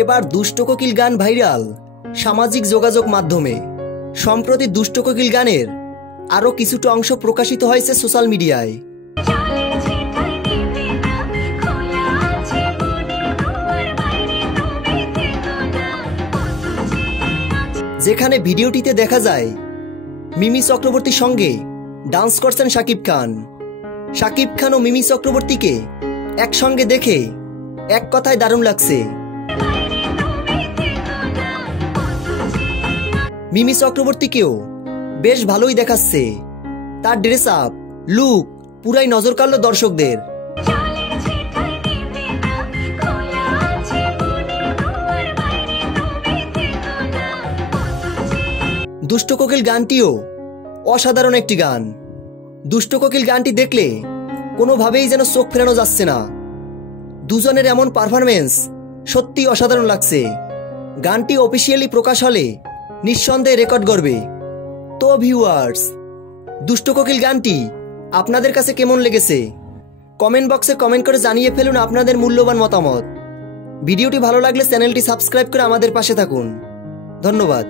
এবার দুষ্ট কোকিল গান ভাইরাল সামাজিক যোগাযোগ মাধ্যমে। সম্প্রতি দুষ্ট কোকিল গানের আরও কিছুটা অংশ প্রকাশিত হয়েছে সোশ্যাল মিডিয়ায়। যেখানে ভিডিওটিতে দেখা যায় মিমি চক্রবর্তীর সঙ্গে ডান্স করছেন শাকিব খান। শাকিব খান ও মিমি চক্রবর্তীকে একসঙ্গে দেখে এক কথায় দারুণ লাগছে। মিমি চক্রবর্তীকেও বেশ ভালোই দেখাচ্ছে। তার ড্রেস আপ লুক পুরাই নজর কাড়ল দর্শকদের। দুষ্ট কোকিল গানটিও অসাধারণ একটি গান। দুষ্ট কোকিল গানটি দেখলে কোনোভাবেই যেন চোখ ফেরানো যাচ্ছে না। দুজনের এমন পারফরমেন্স সত্যি অসাধারণ লাগছে। গানটি অফিসিয়ালি প্রকাশ হলে নিঃসন্দেহে রেকর্ড করবে। তো ভিউয়ার্স, দুষ্ট কোকিল গানটি আপনাদের কাছে কেমন লেগেছে কমেন্ট বক্সে কমেন্ট করে জানিয়ে ফেলুন আপনাদের মূল্যবান মতামত। ভিডিওটি ভালো লাগলে চ্যানেলটি সাবস্ক্রাইব করে আমাদের পাশে থাকুন। ধন্যবাদ।